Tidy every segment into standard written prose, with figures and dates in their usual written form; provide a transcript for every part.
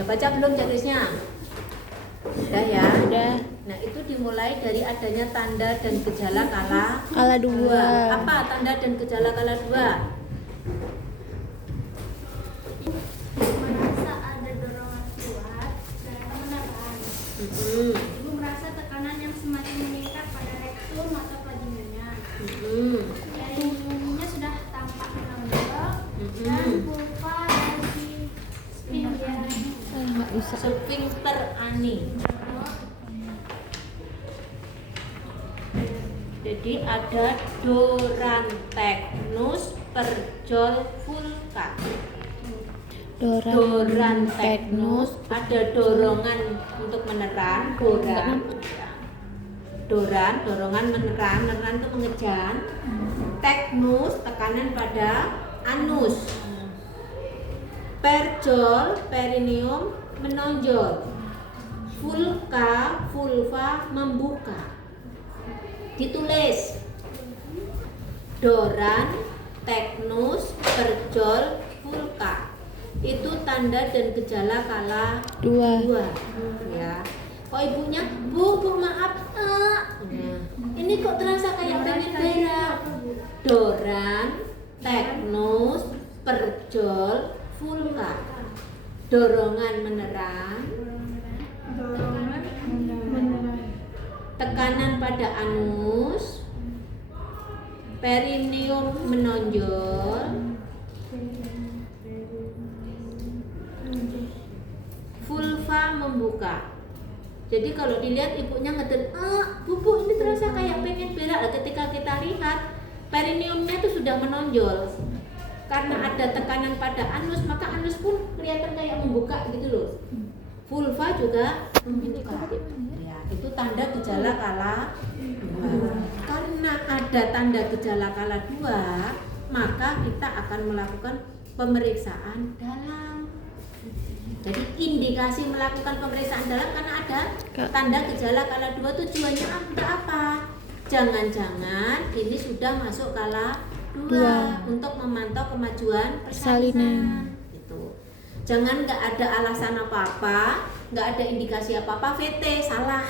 Udah baca belum checklistnya? Udah ya? Udah. Nah, itu dimulai dari adanya tanda dan gejala Kala 2. Apa tanda dan gejala kala 2? Merasa ada dorongan kuat dan menekan. Ibu merasa tekanan yang semakin meningkat pada rektum atau vaginanya. Perineumnya sudah tampak menonjol dan vulva dari sphincter. Nggak bisa. Sphincter ani. Jadi ada Doranteknus perjol vulva. Doranteknus ada dorongan untuk meneran, dorongan meneran itu mengejan. Teknus tekanan pada anus. Perjol perineum menonjol. Vulva membuka. Ditulis Doranteknus perjol vulva. Itu tanda dan gejala kala 2 ya. Kok ibunya, Bu maaf ini kok terasa kayak pengen berak. Doranteknus perjol vulva. Dorongan meneran, tekanan pada anus, perineum menonjol, vulva membuka. Jadi kalau dilihat ibunya ngeden, Bu ini terasa kayak pengen berak. Ketika kita lihat perineumnya itu sudah menonjol. Karena ada tekanan pada anus, maka anus pun kelihatan kayak membuka gitu loh. Vulva juga membuka. Ya, itu tanda gejala kala 2. Karena ada tanda gejala kala 2, maka kita akan melakukan pemeriksaan dalam. Jadi indikasi melakukan pemeriksaan dalam karena ada tanda gejala kala 2. Tujuannya apa? Jangan-jangan ini sudah masuk kala 2 untuk memantau kemajuan persalinan. Gitu. Jangan nggak ada alasan apa-apa, nggak ada indikasi apa-apa, VT salah.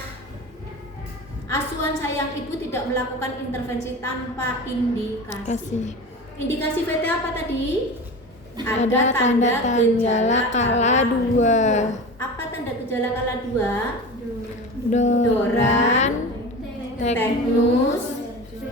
Asuhan sayang ibu tidak melakukan intervensi tanpa indikasi. Indikasi VT apa tadi? Ada tanda gejala kala 2. Apa tanda gejala kala 2? Doranteknus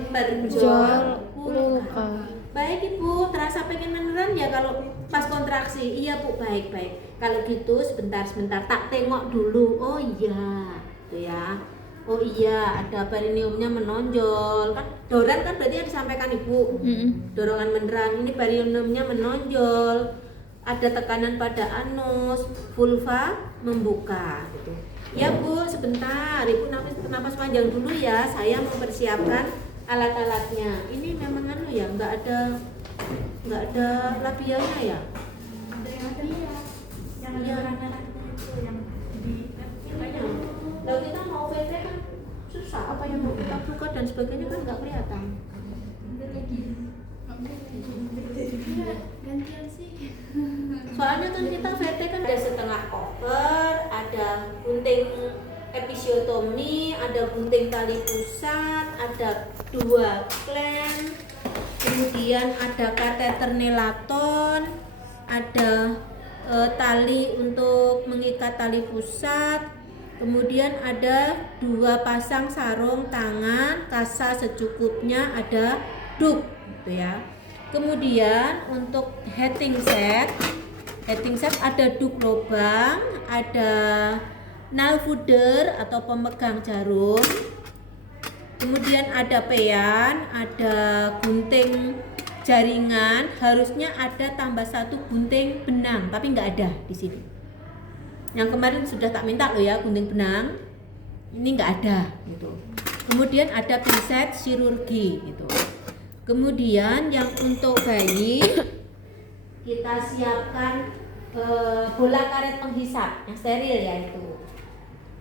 perjol vulva. Baik ibu, terasa pengen meneran ya kalau pas kontraksi? Iya Bu, baik. Kalau gitu sebentar tak tengok dulu. Oh iya, tuh ya. Oh iya, ada perineumnya menonjol kan? Doran kan berarti yang disampaikan ibu. Dorongan meneran, ini perineumnya menonjol. Ada tekanan pada anus, vulva membuka gitu. Ya Bu, sebentar, ibu napas panjang dulu ya. Saya mempersiapkan alat-alatnya. Ini memang ya, nggak ada labianya ya. Kalau kita mau VT kan susah, apa yang mau kita buka dan sebagainya kan nggak kelihatan. Gantian sih. Soalnya kan kita VT kan ada setengah cover, ada gunting episiotomi, ada gunting tali pusat, ada 2 clamp, kemudian ada kateter nelaton, ada tali untuk mengikat tali pusat, kemudian ada 2 pasang sarung tangan, kasa secukupnya, ada dup gitu ya. Kemudian untuk heating set ada dup lubang, ada nail fooder atau pemegang jarum, kemudian ada pean, ada gunting jaringan, harusnya ada tambah 1 gunting benang, tapi nggak ada di sini. Yang kemarin sudah tak minta loh ya, gunting benang, ini nggak ada gitu. Kemudian ada pinset chirurgi gitu. Kemudian yang untuk bayi kita siapkan bola karet penghisap yang steril ya itu.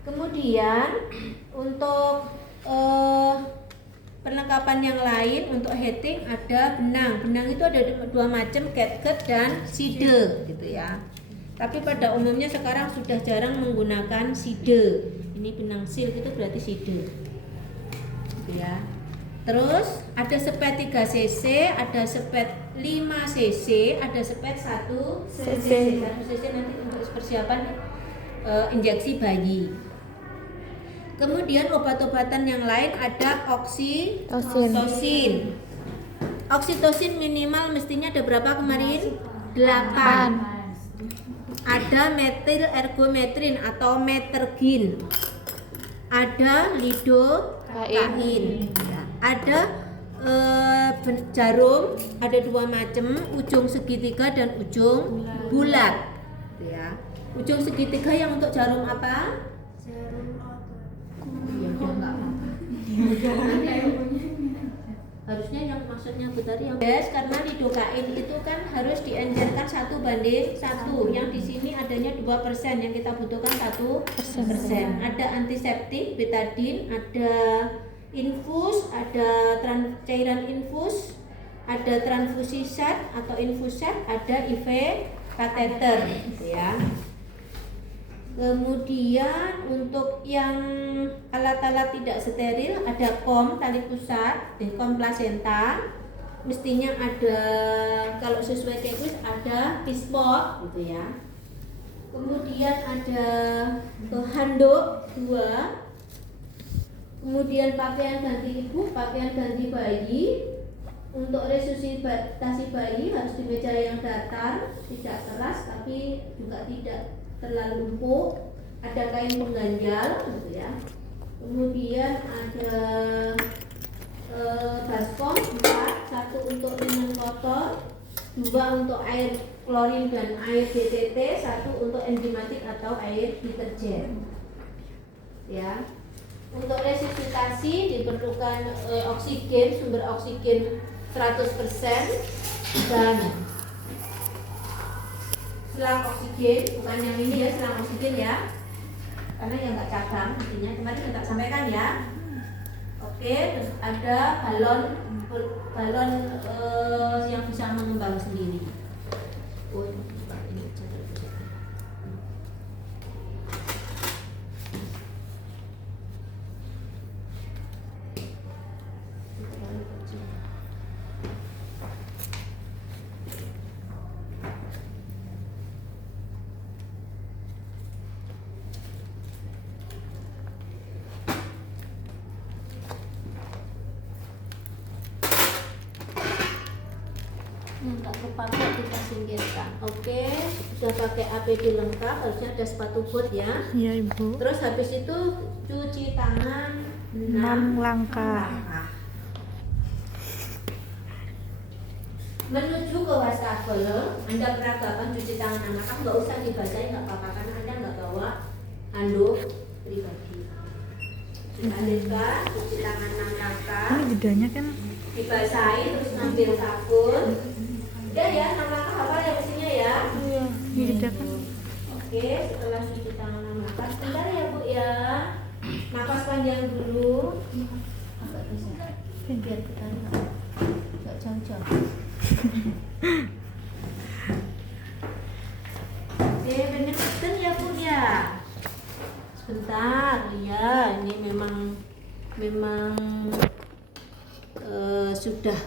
Kemudian untuk perlengkapan yang lain untuk heating ada benang. Benang itu ada 2 macam, catgut dan side gitu ya. Tapi pada umumnya sekarang sudah jarang menggunakan side. Ini benang silk itu berarti side. Gitu ya. Terus ada sepet 3 cc, ada sepet 5 cc, ada sepet 1 cc. 1 cc nanti untuk persiapan injeksi bayi. Kemudian obat-obatan yang lain ada oksitosin. Oksitosin minimal mestinya ada berapa kemarin? 8. Ada metil ergometrin atau metergin. Ada lidokain. Ada jarum, ada 2 macam, ujung segitiga dan ujung bulat. Ya. Ujung segitiga yang untuk jarum apa? Jarum otot. Ya, enggak apa-apa. Harusnya yang maksudnya Butari yang karena lidokain itu kan harus diencerkan 1:1. Yang di sini adanya 2%, yang kita butuhkan 1%. Ada antiseptik, betadine, ada infus, ada cairan infus, ada transfusi set atau infus set, ada IV kateter, gitu ya. Kemudian untuk yang alat-alat tidak steril ada tali pusat, kom plasenta. Mestinya ada, kalau sesuai checklist ada pispot gitu ya. Kemudian ada handuk 2. Kemudian pakaian ganti ibu, pakaian ganti bayi. Untuk resusitasi bayi harus di meja yang datar, tidak keras tapi juga tidak terlalu empuk. Ada kain pengganjal gitu ya. Kemudian ada baskom 4, 1 untuk linen kotor, 2 untuk air klorin dan air BTT, 1 untuk enzimatik atau air deterjen. Ya. Untuk resusitasi diperlukan oksigen, sumber oksigen 100% dan selang oksigen, bukan yang ini ya, selang oksigen ya, karena yang nggak cadang artinya kemarin kita sampaikan ya. Oke, terus ada balon yang bisa mengembang sendiri. Oh, ini nggak kepakai kita singkirkan. Oke, sudah pakai APD lengkap, harusnya ada sepatu bot ya. Iya Ibu. Terus habis itu cuci tangan 6 langkah. Menuju ke wastafel, Anda peragakan cuci tangan anak, nggak usah dibacain, nggak apa-apa karena Anda nggak bawa handuk pribadi. Dilanjutkan cuci tangan 6 langkah. Ini jedanya kan Dibasahi terus ngambil sabun. Udah ya, 6 langkah hafal ya mestinya ya. iya, ini jeda kan. Oke, setelah cuci tangan 6 langkah, sebentar ya Bu ya. Napas panjang dulu. Agak bisa. Biar kita nggak jauh-jauh. Oke, bener ya Bu ya. Sebentar, ya ini memang sudah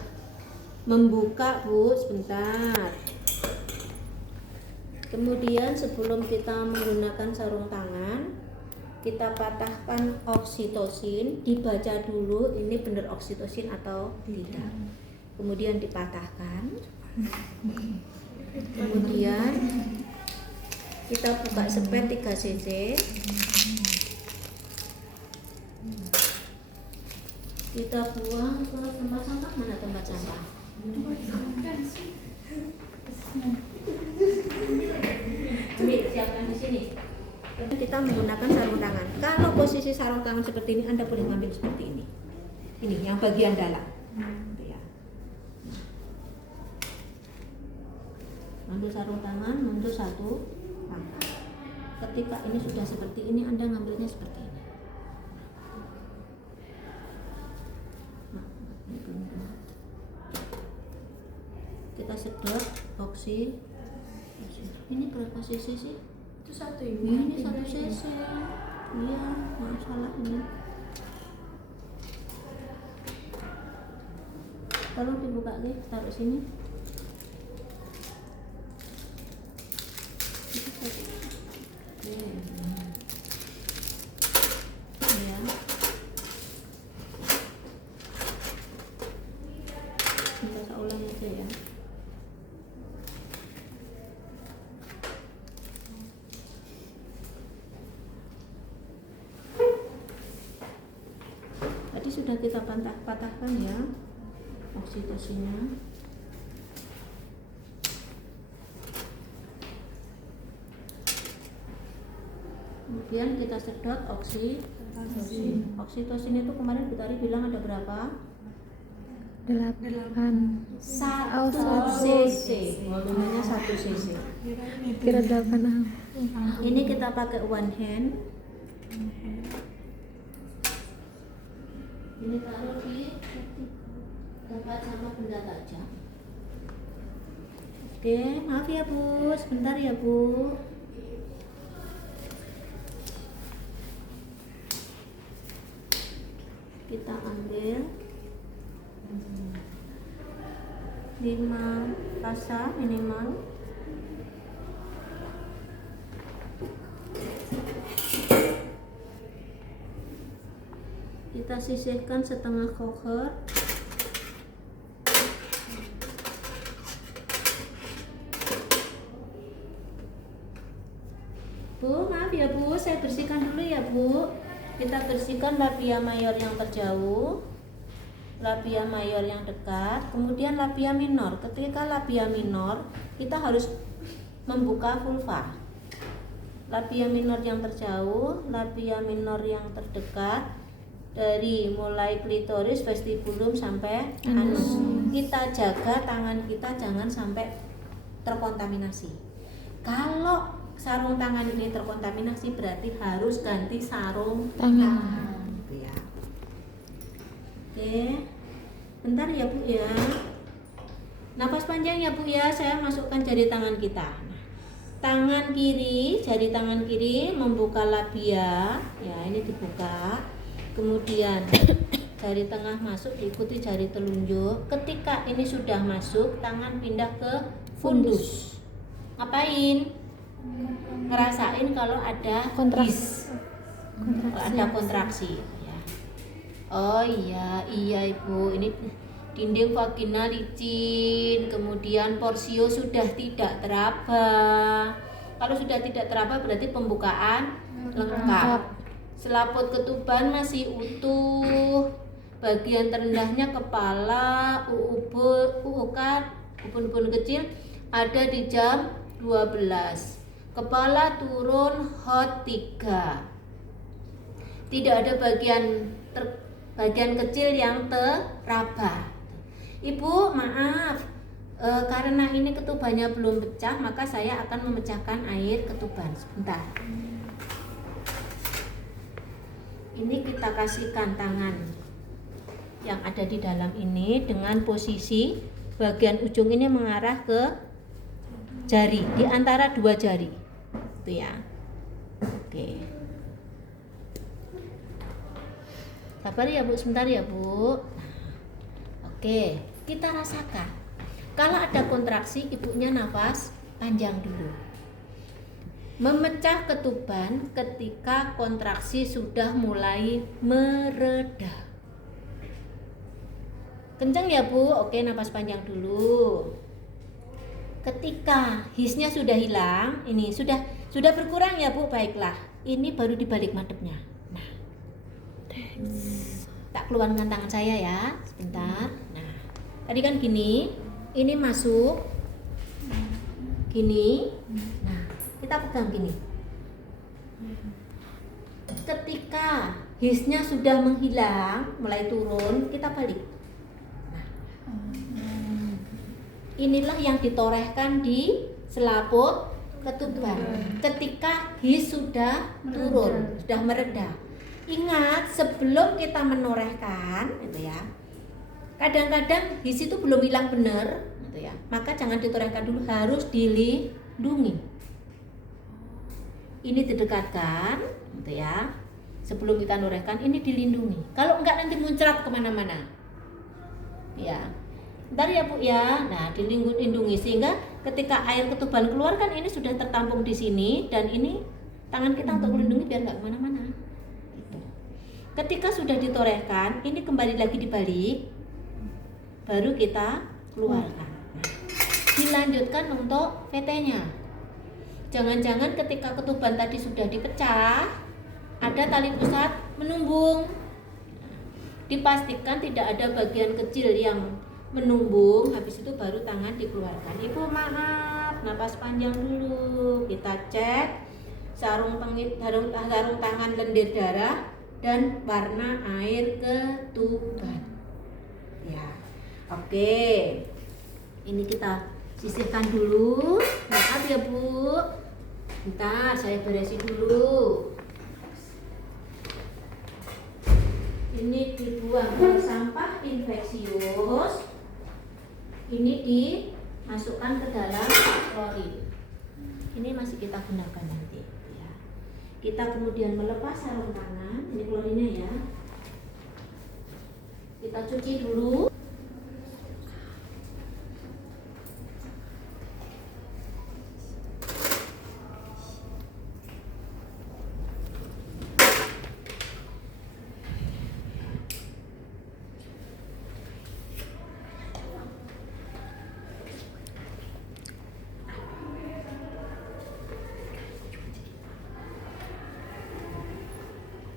membuka Bu, sebentar. Kemudian sebelum kita menggunakan sarung tangan, kita patahkan oksitosin, dibaca dulu ini benar oksitosin atau tidak. Kemudian dipatahkan. Kemudian kita buka sepet 3 cc. Kita buang ke tempat sampah. Mana tempat sampah? Ini siapkan di sini. Kita menggunakan sarung tangan. Kalau posisi sarung tangan seperti ini, Anda boleh ngambil seperti ini. Ini yang bagian dalam. Ya. Ambil sarung tangan, mundur 1 langkah. Ketika ini sudah seperti ini, Anda ngambilnya seperti ini. Kita sedot oksi. Ini berapa cc sih? Itu 1 ibu. Ini 1 cc. Iya, maaf salah ini. Tolong dibuka nih, taruh sini. Oke. Ya. Kita ulang aja ya. Tadi sudah kita patahkan ya oksitosinnya. Kemudian kita sedot oksitosin. Oksitosin itu kemarin Bu Tari bilang ada berapa? 8. 1 cc. Volumenya 1 cc. Kira 8. Ini kita pakai one hand. Ini taruh di dekat sama benda tajam. Oke, maaf ya Bu, sebentar ya Bu. Kita ambil 5 rasa minimal. Kita sisihkan setengah koker. Bu, maaf ya Bu, saya bersihkan dulu ya Bu. Kita bersihkan labia mayor yang terjauh, labia mayor yang dekat, kemudian labia minor. Ketika labia minor, kita harus membuka vulva. Labia minor yang terjauh, labia minor yang terdekat, dari mulai klitoris, vestibulum sampai anus. Kita jaga tangan kita jangan sampai terkontaminasi. Kalau sarung tangan ini terkontaminasi berarti harus ganti sarung tangan. Gitu ya. Oke. Bentar ya Bu ya. Napas panjang ya Bu ya. Saya masukkan jari tangan kita. Tangan kiri, jari tangan kiri membuka labia. Ya, ini dibuka. Kemudian jari tengah masuk diikuti jari telunjuk. Ketika ini sudah masuk, tangan pindah ke fundus. Ngapain? Ngerasain kalau ada Kontraksi. kalau ada kontraksi ya. Oh iya Ibu, ini dinding vagina licin, kemudian porsio sudah tidak teraba. Kalau sudah tidak teraba berarti pembukaan lengkap. Selaput ketuban masih utuh, bagian terendahnya kepala, ubun-ubun kecil ada di jam 12. Kepala turun hot 3. Tidak ada bagian kecil yang teraba. Ibu, maaf, karena ini ketubannya belum pecah, maka saya akan memecahkan air ketuban. Sebentar. Ini kita kasihkan tangan yang ada di dalam ini dengan posisi bagian ujung ini mengarah ke jari, di antara 2 jari. Itu ya. Oke. Sabar ya Bu, sebentar ya Bu. Oke, kita rasakan. Kalau ada kontraksi, ibunya nafas panjang dulu. Memecah ketuban ketika kontraksi sudah mulai mereda. Kencang ya Bu. Oke, nafas panjang dulu. Ketika hisnya sudah hilang, ini sudah berkurang ya Bu, baiklah. Ini baru dibalik madepnya. Nah, tak keluarkan tangan saya ya, sebentar. Nah, tadi kan gini, ini masuk, gini. Nah, kita pegang gini. Ketika hisnya sudah menghilang, mulai turun, kita balik. Inilah yang ditorehkan di selaput ketuban. Ketika his sudah turun, sudah mereda. Ingat, sebelum kita menorehkan, gitu ya. Kadang-kadang his itu belum hilang benar, gitu ya. Maka jangan ditorehkan dulu, harus dilindungi. ini didekatkan, gitu ya. Sebelum kita norehkan, ini dilindungi. Kalau enggak nanti muncrat kemana-mana. Ya, ntar ya Bu ya. Nah, dilindungi sehingga ketika air ketuban keluar kan ini sudah tertampung di sini dan ini tangan kita untuk melindungi biar nggak kemana-mana. Gitu. Ketika sudah ditorehkan, ini kembali lagi dibalik, baru kita keluarkan. Nah, dilanjutkan untuk VT-nya. Jangan-jangan ketika ketuban tadi sudah dipecah, ada tali pusat menumbung. Dipastikan tidak ada bagian kecil yang menumbung, habis itu baru tangan dikeluarkan. Ibu maaf, napas panjang dulu. Kita cek sarung tangan lendir darah dan warna air ketuban. Ya, oke. Ini kita sisihkan dulu. Maaf ya Bu. Bentar, saya beresi dulu. Ini dibuang ke sampah infeksius. Ini dimasukkan ke dalam klorin. Ini masih kita gunakan nanti. Ya. Kita kemudian melepas sarung tangan. Ini klorinnya ya. Kita cuci dulu.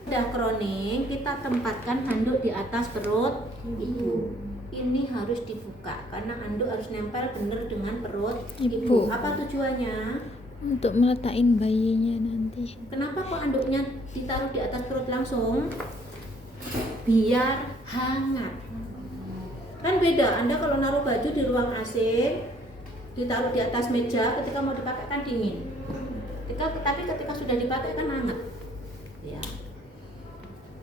Sudah kroning, kita tempatkan handuk di atas perut ibu. Ini harus dibuka karena handuk harus nempel benar dengan perut ibu. Apa tujuannya? Untuk meletakkan bayinya nanti. Kenapa kok handuknya ditaruh di atas perut langsung? Biar hangat. Kan beda, Anda kalau naruh baju di ruang AC, ditaruh di atas meja, ketika mau dipakai kan dingin. Tapi ketika sudah dipakai kan hangat. Ya.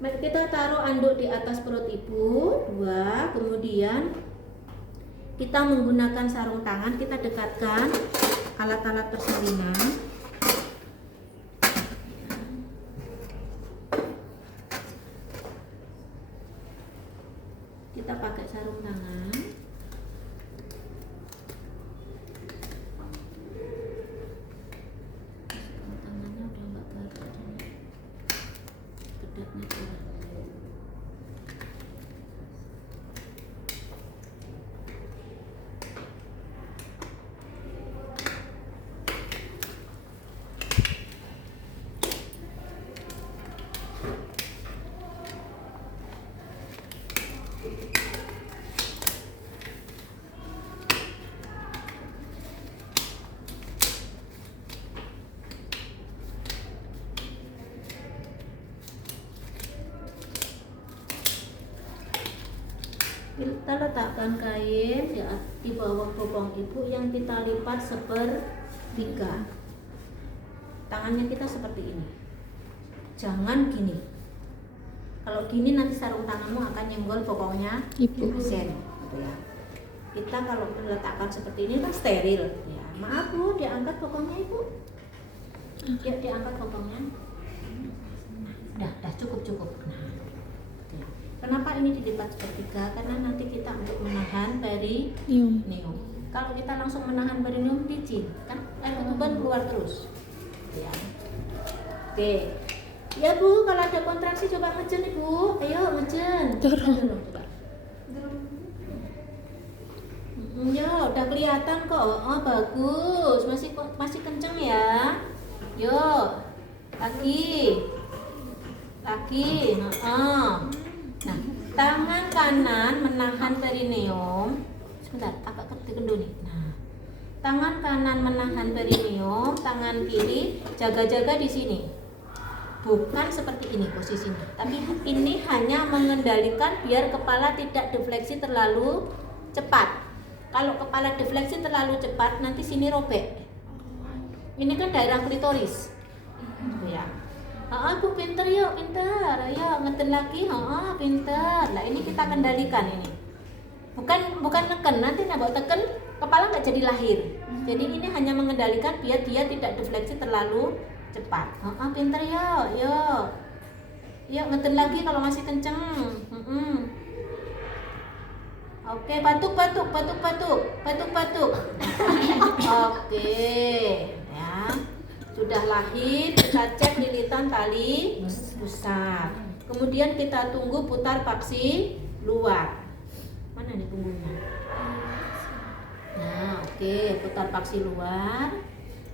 Kita taruh anduk di atas perut ibu, 2, kemudian kita menggunakan sarung tangan, kita dekatkan alat-alat persalinan. Kita pakai sarung tangan. Tangannya udah nggak gatal. Kedapnya kurang. Kita letakkan kain di bawah bokong ibu yang kita lipat 1/3. Tangannya kita seperti ini. Jangan gini. Kalau gini nanti sarung tanganmu akan nyenggol bokongnya Ibu. pasien, gitu ya. Kita kalau meletakkan seperti ini kan steril. Ya, maaf Bu, diangkat bokongnya ibu. Ya, diangkat bokongnya. Dah cukup. Nah. Kenapa ini dilipat 1/3? Karena nanti kita untuk menahan perineum. Kalau kita langsung menahan perineum licin, kan air ketuban keluar terus. Ya. Oke. Ya Bu, kalau ada kontraksi coba ngejen Ibu. Ayo ngejen. Dorong. Coba. Ya, udah kelihatan kok. Oh, bagus. Masih kenceng ya. Yo. Lagi. Nah, tangan kanan menahan perineum. Sebentar, agak dikendu nih. Nah, tangan kanan menahan perineum, tangan kiri jaga-jaga di sini. Bukan seperti ini posisinya, tapi ini hanya mengendalikan biar kepala tidak defleksi terlalu cepat. Kalau kepala defleksi terlalu cepat, nanti sini robek. Ini kan daerah klitoris. Ya. Bu pinter yuk, pinter. Ayo ngeten lagi, pinter. Lah ini kita kendalikan ini. Bukan neken, nanti nabok teken kepala nggak jadi lahir. Jadi ini hanya mengendalikan biar dia tidak defleksi terlalu cepat. Pinter yuk, yuk. Yuk ngeden lagi kalau masih kenceng. Oke, batuk. Oke, ya. Sudah lahir, kita cek lilitan tali pusat. Kemudian kita tunggu putar paksi luar. Mana nih punggungnya? Nah, oke, putar paksi luar.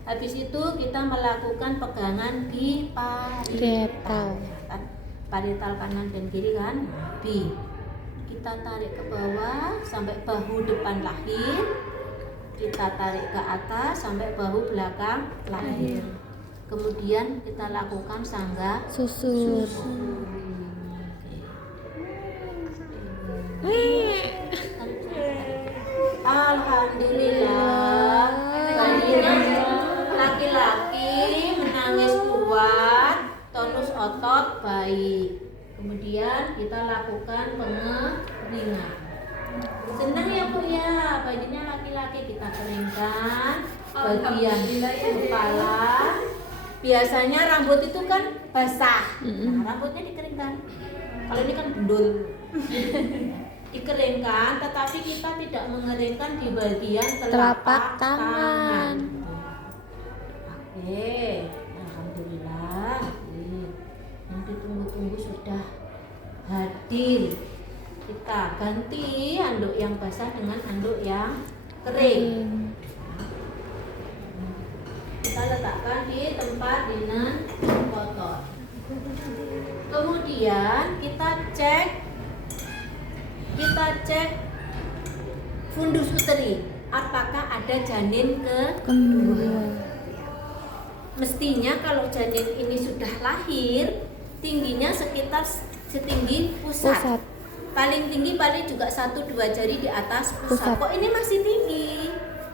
Habis itu kita melakukan pegangan di parietal. Parietal kanan dan kiri kan? B. Kita tarik ke bawah sampai bahu depan lahir. Kita tarik ke atas sampai bahu belakang lahir. Kemudian kita lakukan sanggah Susut. Alhamdulillah, bayinya laki-laki menangis kuat, tonus otot baik. Kemudian kita lakukan pengeringan. Senang ya Bu ya, bayinya laki-laki, kita keringkan bagian kepala. Biasanya rambut itu kan basah, nah, rambutnya dikeringkan. Kalau ini kan bendul. Dikeringkan, tetapi kita tidak mengeringkan di bagian telapak tangan. Oke, alhamdulillah. Yang ditunggu-tunggu sudah hadir. Kita ganti handuk yang basah dengan handuk yang kering. Kita letakkan di tempat linen kotor. Kemudian kita cek fundus uteri, apakah ada janin kedua. Mestinya kalau janin ini sudah lahir, tingginya sekitar setinggi pusat. Paling tinggi paling juga 1-2 jari di atas pusat. Kok ini masih tinggi?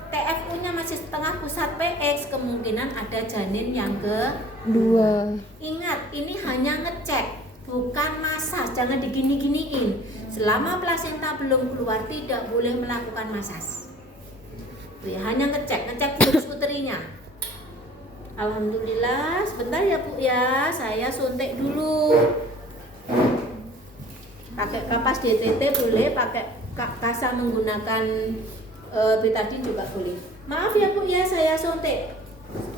TFU-nya masih setengah pusat PX, kemungkinan ada janin yang kedua. Ingat, ini hanya ngecek, bukan masas, jangan digini-giniin. Selama plasenta belum keluar tidak boleh melakukan masas. Ya, hanya ngecek fundus uterinya. Alhamdulillah, sebentar ya Bu ya, saya suntik dulu. Pakai kapas DTT boleh, pakai kasa menggunakan betadin juga boleh. Maaf ya Bu ya, saya suntik.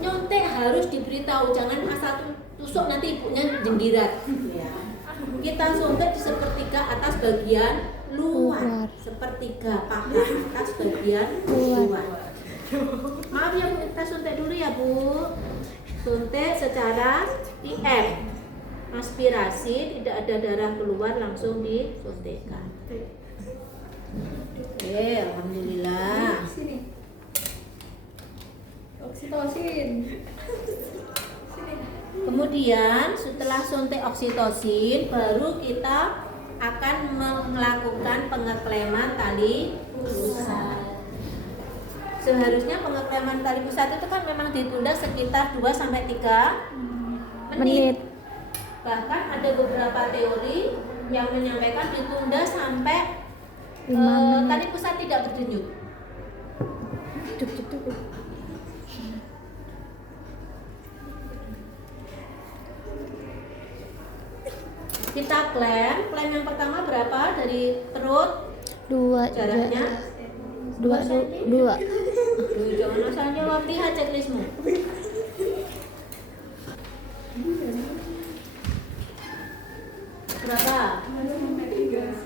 Nyontek harus diberitahu, jangan asal tusuk nanti ibunya jenggirat. Ya. Kita suntik di sepertiga atas bagian luar, sepertiga paha atas bagian luar. Maaf ya Bu, kita suntik dulu ya Bu. Suntik secara IM, aspirasi, tidak ada darah keluar, langsung disuntikkan. Oke, alhamdulillah. Oksitosin. Kemudian setelah suntik oksitosin, baru kita akan melakukan pengekleman tali pusat. Seharusnya pengekleman tali pusat itu kan memang ditunda sekitar 2-3 menit. Bahkan ada beberapa teori yang menyampaikan ditunda sampai tali pusat tidak berdenyut. Kita klaim yang pertama berapa dari perut? 2 Jaraknya 2. Jangan asal jawab, lihat checklistmu. Berapa?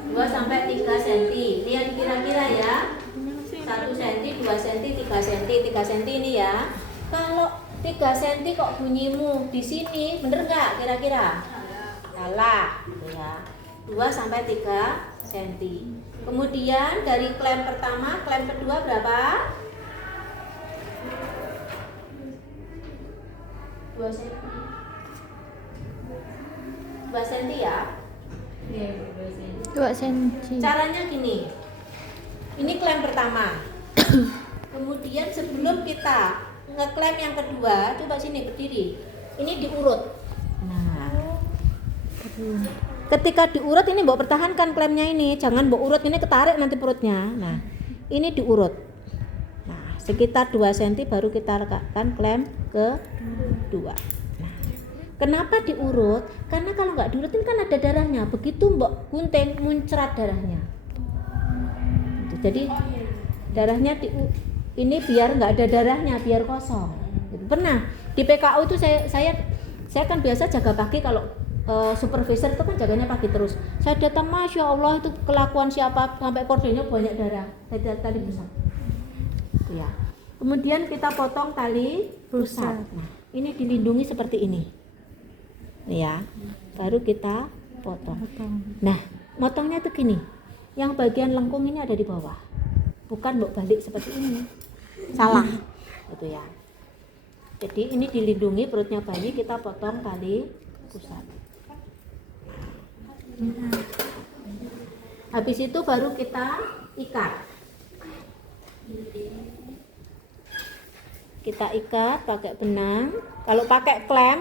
2-3 cm. Lihat kira-kira ya. 1 cm, 2 cm, 3 cm, 3 cm ini ya. Kalau 3 cm kok bunyimu di sini, bener nggak kira-kira? Salah, ya. 2-3 cm. Kemudian dari klaim pertama, klaim kedua berapa? 2 cm. 2 cm ya? 2 cm. Caranya gini. Ini klaim pertama. Kemudian sebelum kita ngeklaim yang kedua, coba sini berdiri. Ini diurut. Nah. Ketika diurut ini mbok pertahankan klaimnya ini, jangan mbok urut ini ketarik nanti perutnya. Nah, ini diurut. Nah, sekitar 2 cm baru kita letakkan klaim kedua. Kenapa diurut? Karena kalau nggak diurutin kan ada darahnya. Begitu mbok gunting muncrat darahnya. Jadi darahnya ini biar nggak ada darahnya, biar kosong. Pernah di PKU itu saya kan biasa jaga pagi kalau supervisor itu kan jaganya pagi terus. Saya datang, masya Allah itu kelakuan siapa sampai kordennya banyak darah dari tali pusat. Ya. Kemudian kita potong tali pusat. Nah, ini dilindungi seperti ini. Ya, baru kita potong. Nah, motongnya tuh gini. Yang bagian lengkung ini ada di bawah. Bukan mbok balik seperti ini. Salah. Gitu ya. Jadi ini dilindungi perutnya bayi, kita potong tali pusat. Habis itu baru kita ikat. Kita ikat pakai benang. Kalau pakai klem,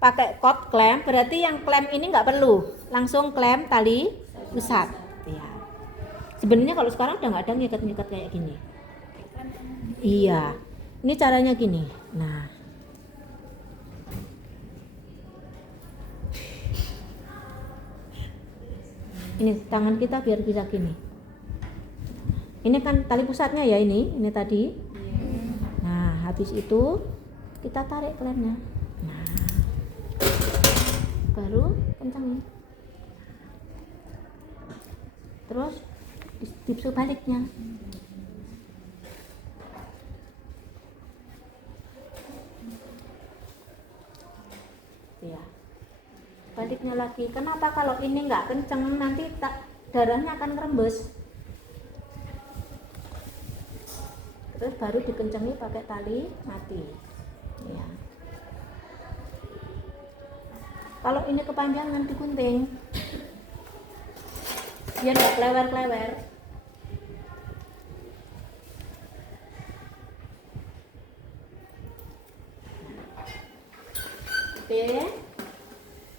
pakai kot klem, berarti yang klem ini nggak perlu, langsung klem tali pusat. Ya. Sebenarnya kalau sekarang udah nggak ada ngikat-ngikat kayak gini. Iya, ini caranya gini. Nah, ini tangan kita biar bisa gini. Ini kan tali pusatnya ya ini tadi. Nah, habis itu kita tarik klemnya. Nah, baru kencangin. Terus dipsu baliknya. Ya. Baliknya lagi. Kenapa kalau ini nggak kenceng nanti darahnya akan ngerembes. Terus baru dikencengi pakai tali mati. Ya. Kalau ini kepanjangan digunting, biar nggak klewer-klewer. Oke.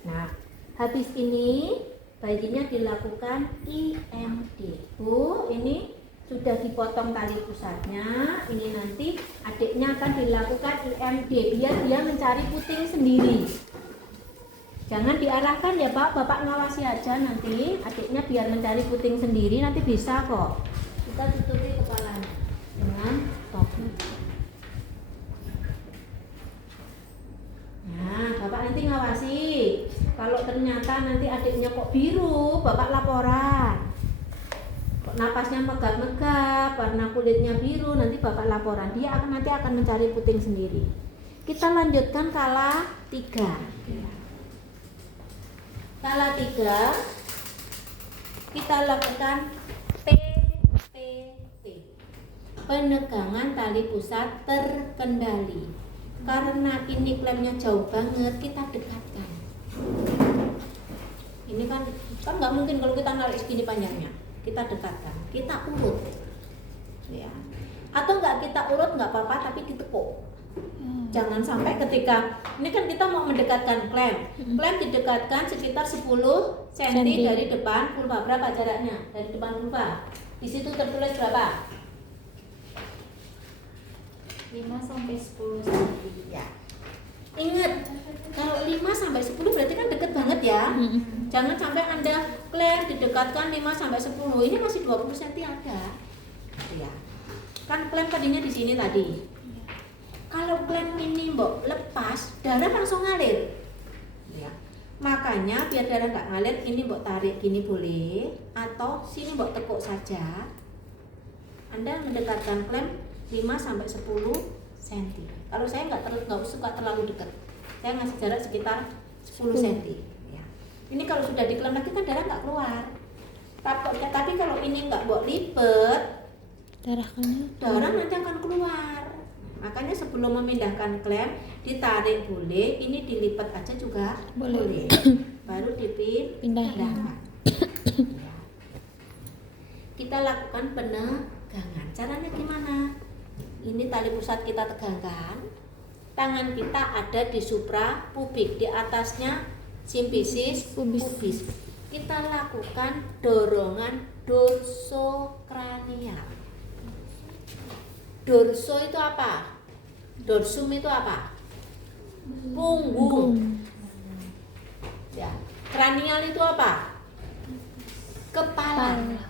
Nah, habis ini bayinya dilakukan IMD. Bu, ini sudah dipotong tali pusatnya. Ini nanti adiknya akan dilakukan IMD biar dia mencari puting sendiri. Jangan diarahkan ya Pak, Bapak ngawasi aja nanti adiknya biar mencari puting sendiri, nanti bisa kok. Kita tutupi kepalanya dengan top. Nah, Bapak nanti ngawasi. Kalau ternyata nanti adiknya kok biru, Bapak laporan. Kok napasnya megap-megap, warna kulitnya biru, nanti Bapak laporan. Dia nanti akan mencari puting sendiri. Kita lanjutkan kala 3. Kala 3 kita lakukan TTT, penegangan tali pusat terkendali. Karena ini klemnya jauh banget, kita dekatkan. Ini kan nggak mungkin kalau kita narik segini panjangnya. Kita dekatkan, kita urut, ya. Atau nggak kita urut nggak apa-apa, tapi ditekuk. Jangan sampai ketika ini kan kita mau mendekatkan klem didekatkan sekitar 10 cm dari depan vulva. Berapa jaraknya dari depan vulva? Di situ tertulis berapa? 5 sampai 10 cm. Ya. Ingat, kalau 5 sampai 10 berarti kan deket banget ya. Jangan sampai Anda klem didekatkan 5 sampai 10. Ini masih 20 cm ada. Ya. Kan klem tadinya di sini tadi. Kalau klem ini mbok lepas, darah langsung ngalir. Ya. Makanya biar darah nggak ngalir, ini mbok tarik gini boleh, atau sini mbok tekuk saja. Anda mendekatkan klem 5 sampai 10 cm. Kalau saya nggak suka terlalu dekat. Saya ngasih jarak sekitar 10 cm. Ya. Ini kalau sudah diklem lagi kan darah nggak keluar. Tapi kalau ini nggak mbok lipet, darah nanti akan keluar. Makanya sebelum memindahkan klem ditarik boleh, ini dilipat aja juga boleh. Baru dipindahkan. Ya. Kita lakukan penegangan. Caranya gimana? Ini tali pusat kita tegangkan. Tangan kita ada di suprapubik, di atasnya simfisis pubis. Kita lakukan dorongan dorsokranial. Dorso itu apa? Dorsum itu apa? Punggung. abdominal itu apa? Kepala. Kepala.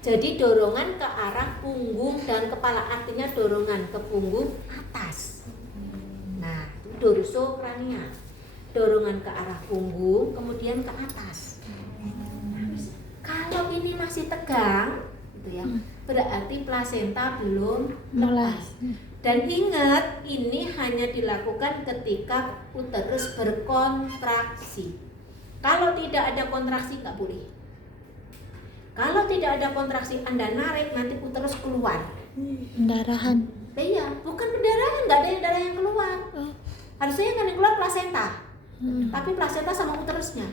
Jadi dorongan ke arah punggung dan kepala, artinya dorongan ke punggung atas. Nah, itu dorsokrania. Dorongan ke arah punggung kemudian ke atas. Kalau ini masih tegang, gitu ya, berarti plasenta belum Mulai. lepas. Dan ingat, ini hanya dilakukan ketika uterus berkontraksi. Kalau tidak ada kontraksi nggak boleh. Kalau tidak ada kontraksi, Anda narik, nanti uterus keluar. Pendarahan. Iya, bukan pendarahan, nggak ada yang darah yang keluar. Oh. Harusnya yang keluar plasenta, tapi plasenta sama uterusnya.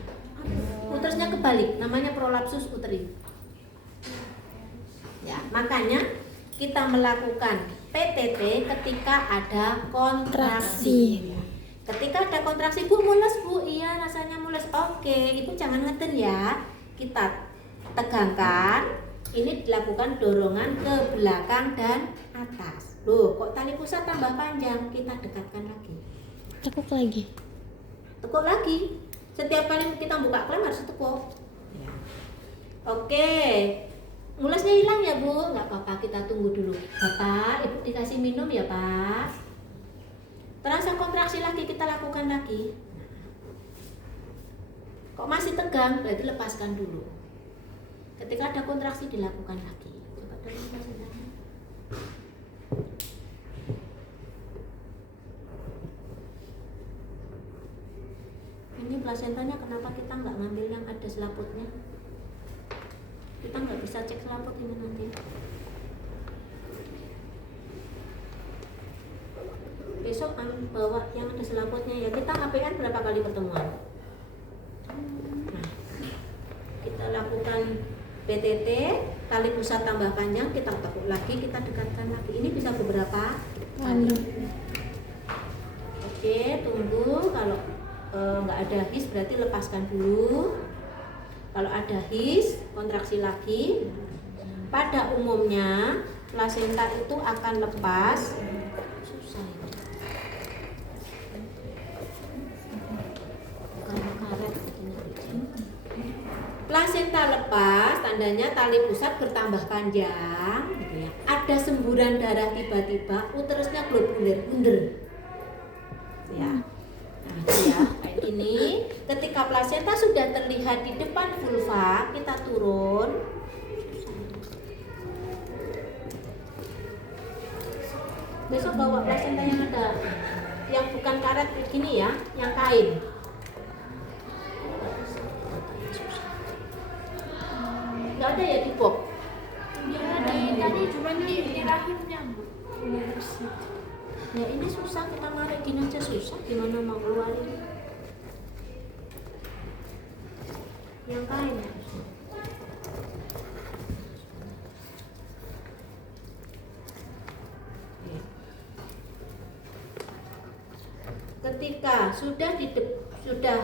Uterusnya kebalik, namanya prolapsus uteri. Ya, makanya kita melakukan PTT ketika ada kontraksi. Ketika ada kontraksi, Bu mules Bu, iya rasanya mules. Oke, Ibu jangan ngeden ya. Kita tegangkan. Ini dilakukan dorongan ke belakang dan atas. Loh, kok tali pusat tambah panjang? Kita dekatkan lagi. Tekuk lagi. Tekuk lagi. Setiap kali kita buka klem harus tekuk. Ya. Oke. Mulasnya hilang ya Bu? Nggak apa-apa, kita tunggu dulu. Bapak, Ibu dikasih minum ya Pak. Terasa kontraksi lagi, kita lakukan lagi. Kok masih tegang? Berarti lepaskan dulu. Ketika ada kontraksi dilakukan lagi. Coba dulu plasentanya. Ini plasentanya kenapa kita nggak ngambil yang ada selaputnya? Kita nggak bisa cek selaput ini nanti. Besok bawa yang ada selaputnya ya. Kita HPN berapa kali pertemuan? Nah, kita lakukan PTT, tali pusat tambah panjang, kita tekuk lagi, kita dekatkan lagi. Ini bisa beberapa kali. Oke, tunggu. Kalau nggak ada his berarti lepaskan dulu. Kalau ada his, kontraksi lagi. Pada umumnya plasenta itu akan lepas. Susah ini. Karet plasenta lepas, tandanya tali pusat bertambah panjang, gitu ya. Ada semburan darah tiba-tiba, uterusnya globuler, bunder. Ya. Nah, itu ya, kayak gini. Ketika plasenta sudah terlihat di depan vulva, kita turun. Besok bawa plasenta yang ada, yang bukan karet begini ya, yang kain. Nggak ada ya di box? Ya, tadi cuma di rahimnya Bu. Ya ini susah, kita narik gini aja susah, gimana mau keluarin yang kain. Ketika sudah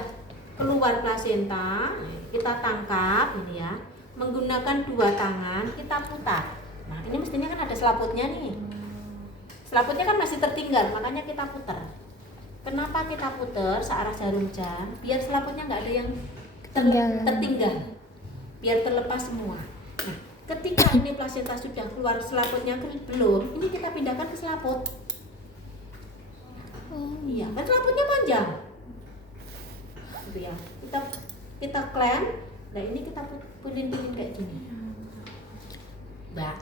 keluar plasenta, kita tangkap ini ya, menggunakan dua tangan kita putar. Nah ini mestinya kan ada selaputnya nih. Selaputnya kan masih tertinggal, makanya kita putar. Kenapa kita putar searah jarum jam? Biar selaputnya nggak ada yang tertinggal, biar terlepas semua. Nah, ketika ini plasenta sudah keluar, selaputnya belum, ini kita pindahkan ke selaput. Iya, kan selaputnya panjang. Gitu ya. Kita klem, nah ini kita pulin-pulin kayak gini. Nah,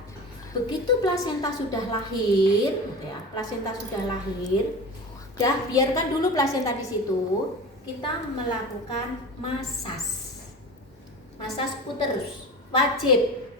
begitu plasenta sudah lahir, gitu ya, plasenta sudah lahir, dah biarkan dulu plasenta di situ. Kita melakukan masas uterus, wajib.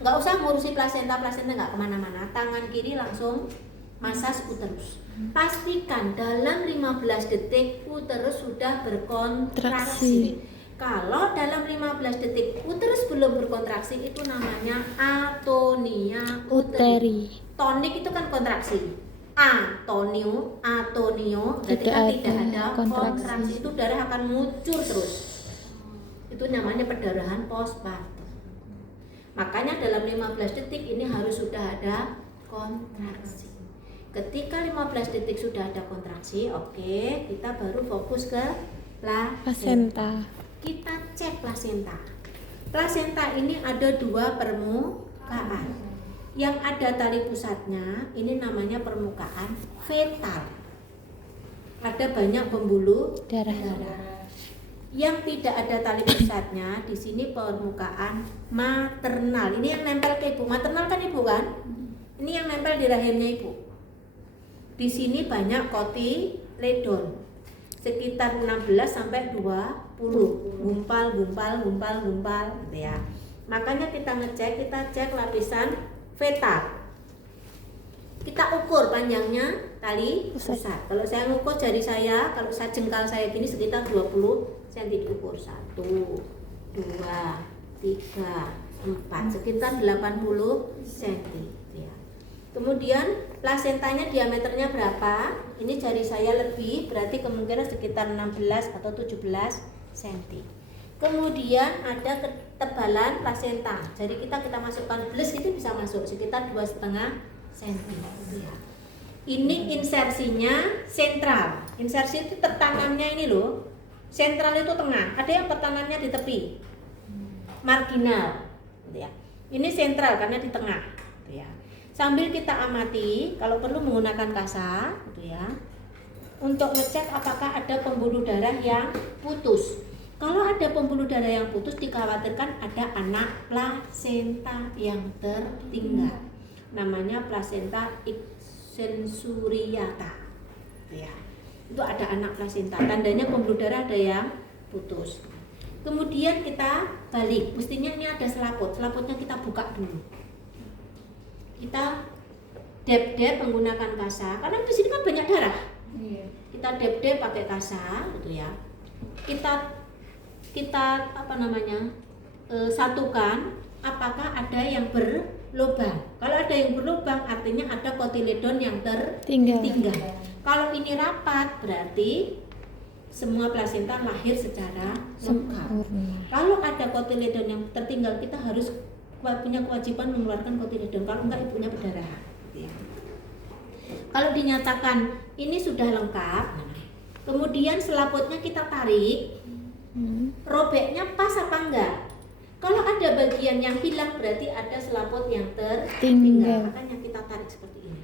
Nggak usah ngurusi plasenta nggak kemana-mana. Tangan kiri langsung masas uterus. Pastikan dalam 15 detik uterus sudah berkontraksi. Kalau dalam 15 detik uterus belum berkontraksi, itu namanya atonia uteri. Tonik itu kan kontraksi. Atonio berarti kan tidak ada kontraksi. Itu darah akan ngucur terus. Itu namanya perdarahan postpartum. Makanya dalam 15 detik ini harus sudah ada kontraksi. Ketika 15 detik sudah ada kontraksi, oke, kita baru fokus ke plasenta. kita cek plasenta. Plasenta ini ada 2 permukaan. Yang ada tali pusatnya ini namanya permukaan fetal. Ada banyak pembuluh Darah. Yang tidak ada tali pusatnya di sini permukaan maternal. Ini yang nempel ke ibu. Maternal kan ibu kan? Ini yang nempel di rahimnya ibu. Di sini banyak kotiledon. Sekitar 16 sampai 20. Gumpal gitu ya. Makanya kita cek lapisan fetal. Kita ukur panjangnya tali pusat. Kalau saya ngukur jari saya, kalau saya jengkal saya gini sekitar 20 cm diukur. 1, 2, 3, 4, sekitar 80 cm ya. Kemudian plasentanya diameternya berapa? Ini jari saya lebih, berarti kemungkinan sekitar 16 atau 17 cm. Kemudian ada ketebalan plasenta. Jadi kita masukkan bles itu bisa masuk sekitar 2,5 cm. Ya. Ini insersinya sentral. Insersi itu tertanamnya ini loh. Sentral itu tengah. Ada yang tertanamnya di tepi. Marginal. Ya. Ini sentral karena di tengah. Ya. Sambil kita amati, kalau perlu menggunakan kasa, gitu ya, untuk ngecek apakah ada pembuluh darah yang putus. Kalau ada pembuluh darah yang putus, dikhawatirkan ada anak plasenta yang tertinggal. Namanya plasenta sensuriata. Ya. Itu ada anak plasenta. Tandanya pembuluh darah ada yang putus. Kemudian kita balik. Mestinya ini ada selaput. Selaputnya kita buka dulu. Kita dep-dep menggunakan kasa. Karena di sini kan banyak darah. Kita dep-dep pakai kasa, gitu ya. Kita satukan apakah ada yang berlubang. Kalau ada yang berlubang artinya ada kotiledon yang tertinggal. Kalau ini rapat berarti semua plasenta lahir secara lengkap. Kalau ada kotiledon yang tertinggal, kita harus punya kewajiban mengeluarkan kotiledon. Kalau enggak ibunya berdarah. Ya. Kalau dinyatakan ini sudah lengkap, kemudian selaputnya kita tarik. Robeknya pas apa enggak? Kalau ada bagian yang hilang berarti ada selaput yang tertinggal. Makanya kita tarik seperti ini.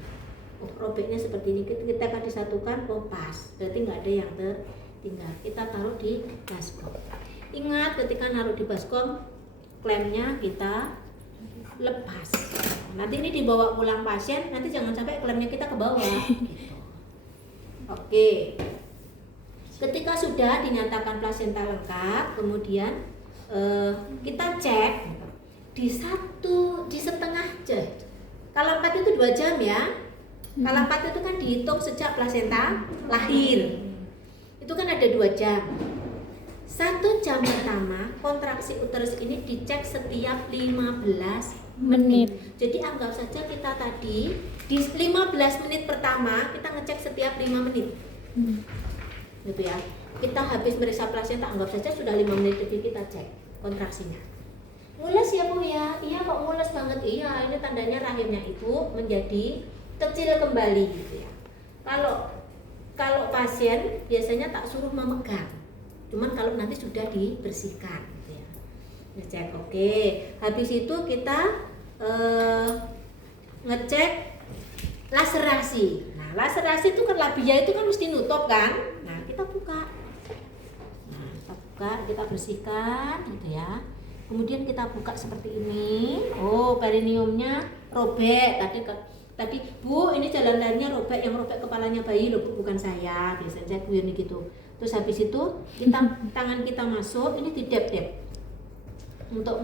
Oh, robeknya seperti ini. Kita akan disatukan, oh pas. Berarti enggak ada yang tertinggal. Kita taruh di baskom. Ingat ketika naruh di baskom, klemnya kita lepas. Nanti ini dibawa pulang pasien, nanti jangan sampai klemnya kita ke bawah. Gitu. Oke. Ketika sudah dinyatakan plasenta lengkap, kemudian kita cek di setengah jam. Kalau 4 itu 2 jam ya. Kalau 4 itu kan dihitung sejak plasenta lahir. Itu kan ada 2 jam. 1 jam pertama kontraksi uterus ini dicek setiap 15 menit. Jadi anggap saja kita tadi di 15 menit pertama kita ngecek setiap 5 menit. Gitu ya. Kita habis meriksa plasenta, anggap saja sudah 5 menit lebih kita cek kontraksinya. Mules ya Bu ya? Iya kok mules banget. Iya, ini tandanya rahimnya Ibu menjadi kecil kembali gitu ya. Kalau pasien biasanya tak suruh memegang. Cuman kalau nanti sudah dibersihkan gitu ya. Ngecek oke. Habis itu kita ngecek laserasi. Nah, laserasi itu kan labia itu kan mesti nutup kan? Nah, kita buka. Kita bersihkan gitu ya. Kemudian kita buka seperti ini. Oh, perineumnya robek. Tadi Bu, ini jalan lainnya robek, yang robek kepalanya bayi loh Bu, bukan saya. Biasanya saya guyon gitu. Terus habis itu tangan kita masuk, ini didep-dep untuk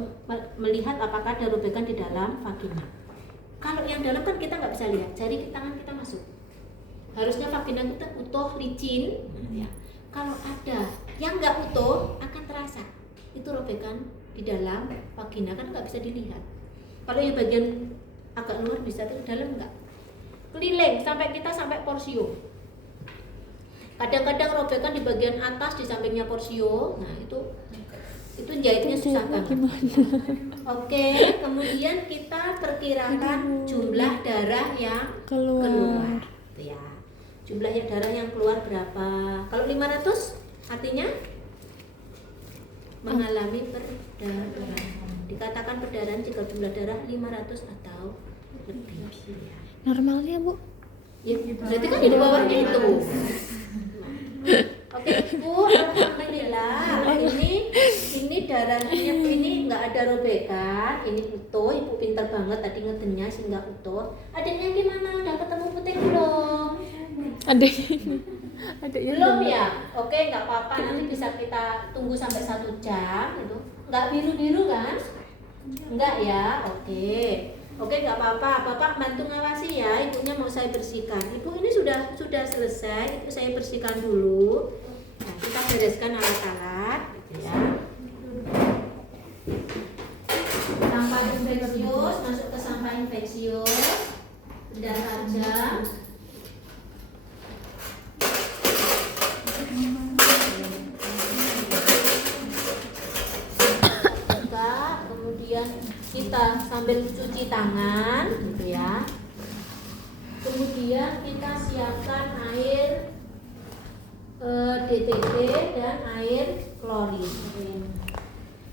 melihat apakah ada robekan di dalam vagina. Kalau yang dalam kan kita nggak bisa lihat, jari tangan kita masuk. Harusnya vagina kita utuh, licin. Ya. Kalau ada yang nggak utuh akan terasa itu robekan di dalam vagina, kan nggak bisa dilihat. Kalau yang bagian agak luar bisa, tapi dalam nggak. Keliling sampai porsio. Kadang-kadang robekan di bagian atas di sampingnya porsio. Nah itu jahitnya susah banget. Oke, kemudian kita perkirakan jumlah darah yang keluar. Ya. Jumlah darah yang keluar berapa? Kalau 500 artinya mengalami perdarahan. Dikatakan perdarahan jika jumlah darah 500 atau lebih. Normalnya Bu? Ya, berarti kan di bawahnya itu. Oke Ibu, alhamdulillah. Ini darahnya ini nggak ada robekan, ini utuh. Ibu pintar banget tadi ngedenya sehingga utuh. Adiknya gimana? Udah ketemu puting belum? Adiknya Belum ya? Oke, nggak apa-apa. Nanti bisa kita tunggu sampai 1 jam. Itu nggak biru-biru kan? Enggak ya? Oke, nggak apa-apa. Bapak bantu ngawasi ya. Ibunya mau saya bersihkan. Ibu ini sudah selesai. Ibu saya bersihkan dulu. Nah, kita bereskan alat-alat, gitu ya. Sampah infeksius masuk ke sampah infeksius. Benda tajam. Kemudian kita sambil cuci tangan, gitu ya. Kemudian kita siapkan air DTT dan air klorin.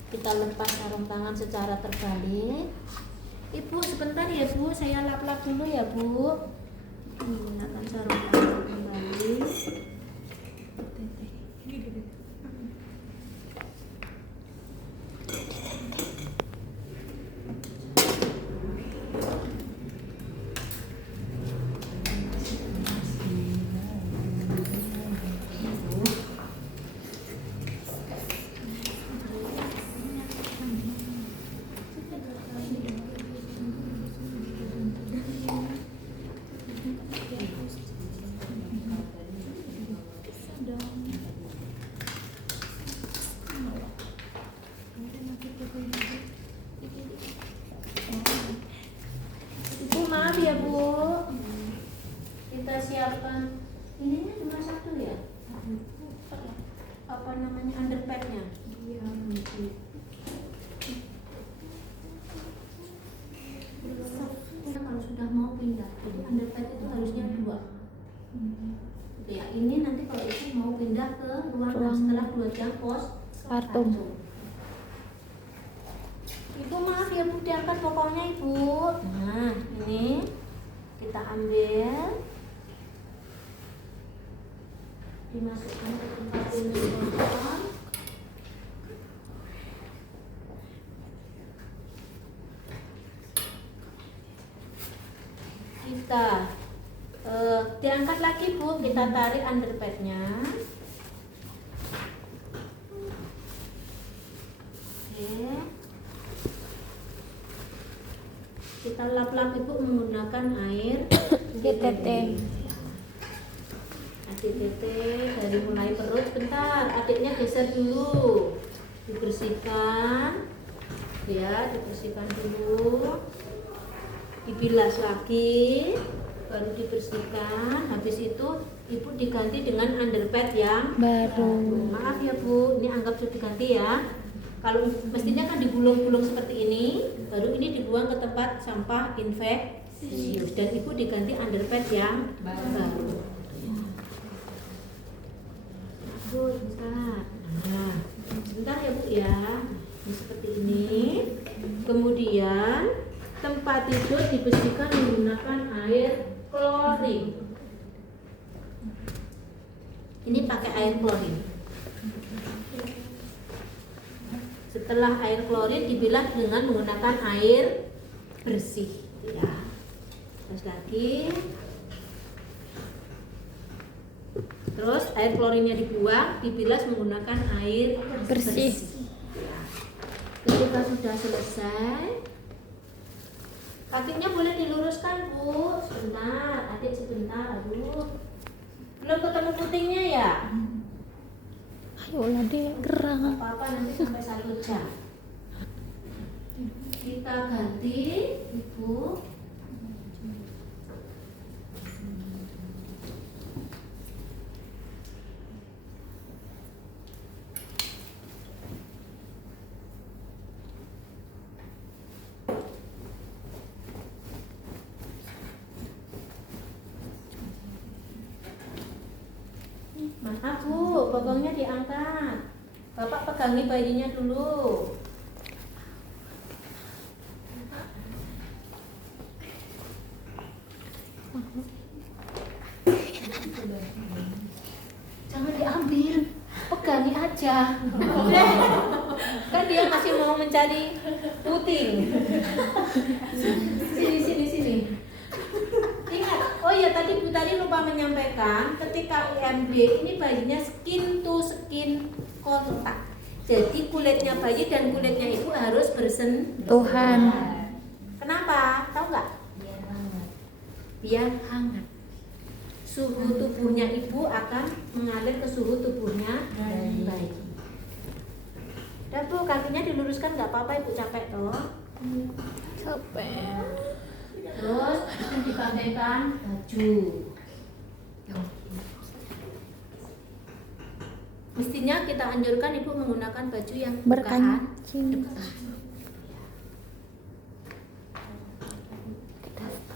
Kita lepas sarung tangan secara terbalik. Ibu sebentar ya Bu, saya lap-lap dulu ya Bu. Menggunakan sarung tangan kembali. Ibu maaf ya Bu, kita siapkan ininya cuma 1 ya, apa namanya, underpadnya. Kalau sudah mau pindah, jadi underpad itu harusnya 2. Ya, ini nanti kalau itu mau pindah ke ruangan setelah 2 jam postpartum. Ibu maaf ya Bu, diangkat pokoknya Ibu. Nah, ini kita ambil, dimasukkan ke tempat ini. Kita diangkat lagi Bu, kita tarik underpadnya. Oke. Kita lap-lap Ibu menggunakan air DTT. DTT dari mulai perut. Bentar, adiknya geser dulu, dibersihkan ya, dibersihkan dulu, dibilas lagi, baru dibersihkan. Habis itu Ibu diganti dengan underpad yang baru. Maaf ya Bu, ini anggap sudah diganti ya. Kalau mestinya kan digulung-gulung seperti ini, baru ini dibuang ke tempat sampah infeksius dan Ibu diganti underpad yang baru. Bu, bentar. Nah, bentar ya Bu ya. Ini seperti ini. Kemudian tempat tidur dibersihkan menggunakan air klorin. Ini pakai air klorin. Setelah air klorin dibilas dengan menggunakan air bersih ya. Terus lagi. Terus air klorinnya dibuang, dibilas menggunakan air bersih. Ya. Ketika sudah selesai, kakinya boleh diluruskan Bu. Sebentar, adik sebentar. Aduh, belum ketemu putingnya ya? Ayolah deh, gerang. Apa-apa nanti sampai 1 jam. Kita ganti Ibu. Maaf Bu, bokongnya diangkat. Bapak pegangi bayinya dulu. Jangan diambil, pegangi aja. Kan dia masih mau mencari puting. Sini. Ingat, oh ya tadi Bu Tari lupa menyampaikan, ketika IMD ini bayinya skin to skin kontak. Jadi kulitnya bayi dan kulitnya ibu harus bersentuhan. Tuhan. Kenapa? Tahu nggak? Biar hangat. Suhu tubuhnya ibu akan mengalir ke suhu tubuhnya bayi. Dan Bu, kakinya diluruskan nggak apa-apa, ibu capek toh. Capek. Terus dipakaikan baju. Mestinya kita anjurkan ibu menggunakan baju yang bukaan Berkancing. depan.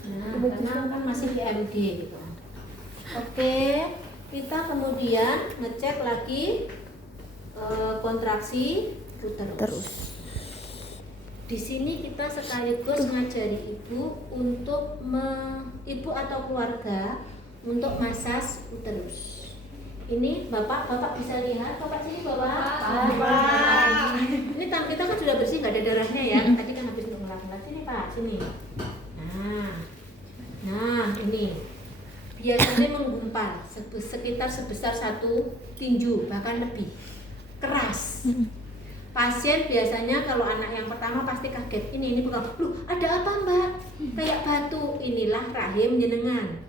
Nah, karena kan masih di MD gitu. Oke, kita kemudian ngecek lagi kontraksi uterus. Di sini kita sekaligus ngajari ibu untuk ibu atau keluarga untuk masas uterus. Ini bapak bisa lihat, bapak sini bapak. Ini tangan kita kan sudah bersih, nggak ada darahnya ya. Tadi kan habis ngelap-ngelap. Sini pak, sini. Nah ini biasanya menggumpal sekitar sebesar 1 tinju bahkan lebih keras. Pasien biasanya kalau anak yang pertama pasti kaget, ini bukan, loh ada apa mbak? Kayak batu. Inilah rahim jenengan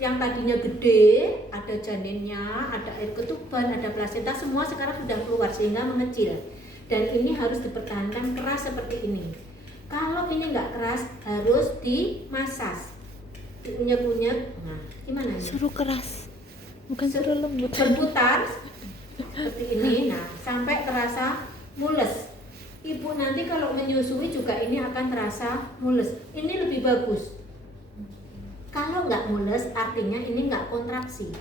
yang tadinya gede, ada janinnya, ada air ketuban, ada plasenta, semua sekarang sudah keluar sehingga mengecil. Dan ini harus dipertahankan keras seperti ini. Kalau ini nggak keras harus dimasas, diunyek-unyek. Nah, gimana ini? Suruh keras, bukan suruh lembut. Berputar seperti ini, nah sampai terasa mules. Ibu nanti kalau menyusui juga ini akan terasa mules. Ini lebih bagus. Kalau nggak mules artinya ini nggak kontraksi.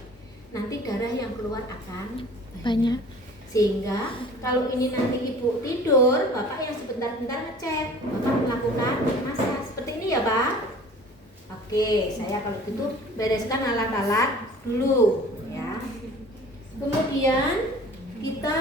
Nanti darah yang keluar akan Banyak. Sehingga kalau ini nanti ibu tidur, bapak yang sebentar-bentar ngecek, bapak melakukan masas seperti ini ya pak. Oke, saya kalau gitu bereskan alat-alat dulu ya. Kemudian kita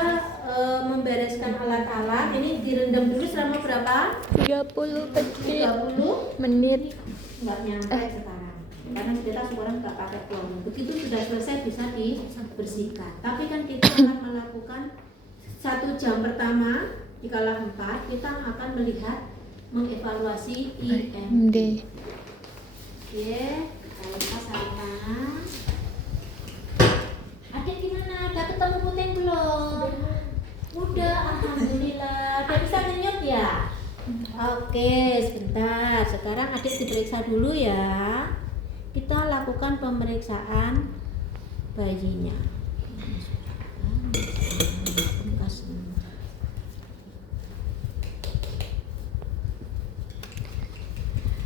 membereskan alat-alat ini direndam dulu selama berapa? 30 detik. 30 menit. nggak nyampe sekarang karena kita sekarang nggak pakai klorin. Begitu sudah selesai bisa dibersihkan. Tapi kan kita akan melakukan 1 jam pertama di kala 4 kita akan melihat mengevaluasi IMD. Oke, kita sarung tangan. Adik gimana? Udah ketemu puting belum? Udah, alhamdulillah. Udah bisa ngenyot ya? Oke, sebentar. Sekarang adik diperiksa dulu ya. Kita lakukan pemeriksaan bayinya.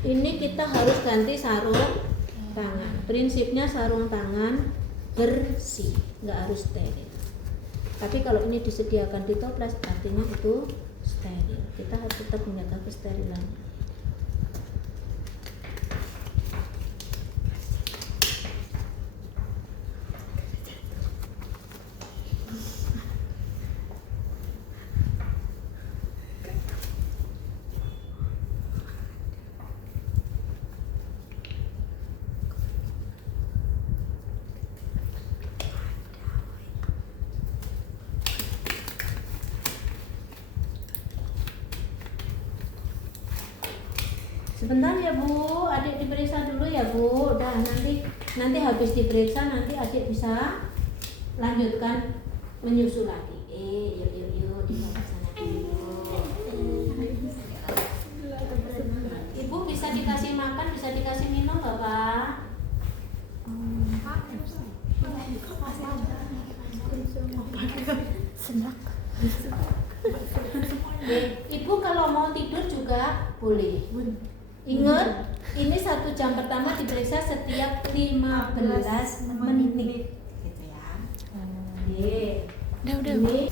Ini kita harus ganti sarung tangan. Prinsipnya sarung tangan bersih, nggak harus steril. Tapi kalau ini disediakan di toples artinya itu steril. Kita harus tetap menjaga kesterilan. Sebentar ya Bu, adik diperiksa dulu ya Bu. Udah nanti habis diperiksa nanti adik bisa lanjutkan menyusu lagi. Yuk di sana dulu. Ibu bisa dikasih makan, bisa dikasih minum nggak Pak? Senak. Ibu kalau mau tidur juga boleh. Ingat, ini 1 jam pertama diperiksa setiap 15 menit gitu ya. Oke. Udah. Ini